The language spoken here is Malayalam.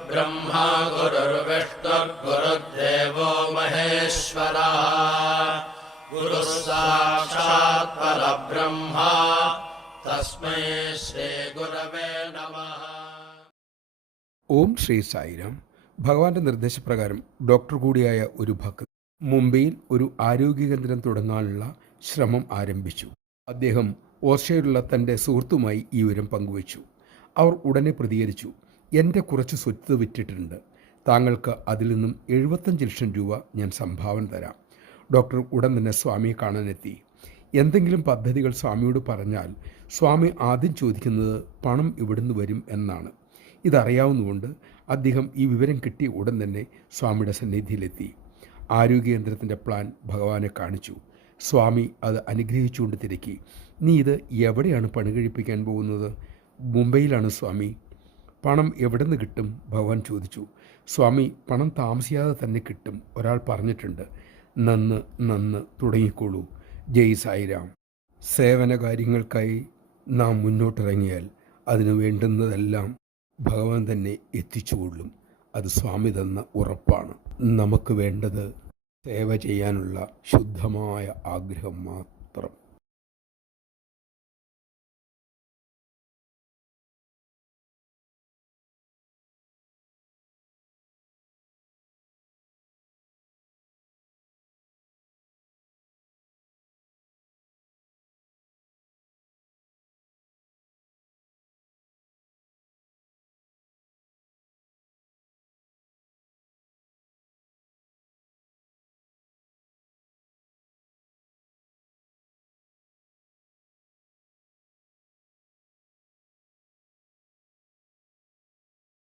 गुरुर्ब्रह्मा गुरुर्विष्णुर्गुरुर्देवो महेश्वरः गुरुः साक्षात् परब्रह्म तस्मै श्रीगुरवे नमः. ഓം ശ്രീ സായിരാം. ഭഗവാന്റെ നിർദ്ദേശപ്രകാരം ഡോക്ടർ കൂടിയായ ഒരു ഭക്തൻ മുംബൈയിൽ ഒരു ആരോഗ്യ കേന്ദ്രം തുടങ്ങാനുള്ള ശ്രമം ആരംഭിച്ചു. അദ്ദേഹം ഓസ്ട്രേലിയയിലുള്ള തൻ്റെ സുഹൃത്തുമായി ഈ വിവരം പങ്കുവച്ചു. അവർ ഉടനെ പ്രതികരിച്ചു, എൻ്റെ കുറച്ച് സ്വത്ത് വിറ്റിട്ടുണ്ട്, താങ്കൾക്ക് അതിൽ നിന്നും 75 ലക്ഷം രൂപ ഞാൻ സംഭാവന തരാം. ഡോക്ടർ ഉടൻ തന്നെ സ്വാമിയെ കാണാനെത്തി. എന്തെങ്കിലും പദ്ധതികൾ സ്വാമിയോട് പറഞ്ഞാൽ സ്വാമി ആദ്യം ചോദിക്കുന്നത് പണം ഇവിടുന്ന് വരും എന്നാണ്. ഇതറിയാവുന്നതുകൊണ്ട് അദ്ദേഹം ഈ വിവരം കിട്ടിയ ഉടൻ തന്നെ സ്വാമിയുടെ സന്നിധിയിലെത്തി. ആരോഗ്യ കേന്ദ്രത്തിൻ്റെ പ്ലാൻ ഭഗവാനെ കാണിച്ചു. സ്വാമി അത് അനുഗ്രഹിച്ചുകൊണ്ട് തിരക്കി, നീ ഇത് എവിടെയാണ് പണി കഴിപ്പിക്കാൻ പോകുന്നത്? മുംബൈയിലാണ് സ്വാമി. പണം എവിടെ നിന്ന് കിട്ടും? ഭഗവാൻ ചോദിച്ചു. സ്വാമി, പണം താമസിയാതെ തന്നെ കിട്ടും, ഒരാൾ പറഞ്ഞിട്ടുണ്ട്. നന്ന് തുടങ്ങിക്കോളൂ. ജയ് സായിരാം. സേവന കാര്യങ്ങൾക്കായി നാം മുന്നോട്ടിറങ്ങിയാൽ അതിനു വേണ്ടുന്നതെല്ലാം ഭഗവാൻ തന്നെ എത്തിച്ചുകൊള്ളും. അത് സ്വാമി തന്ന ഉറപ്പാണ്. നമുക്ക് വേണ്ടത് സേവ ചെയ്യാനുള്ള ശുദ്ധമായ ആഗ്രഹം മാത്രം.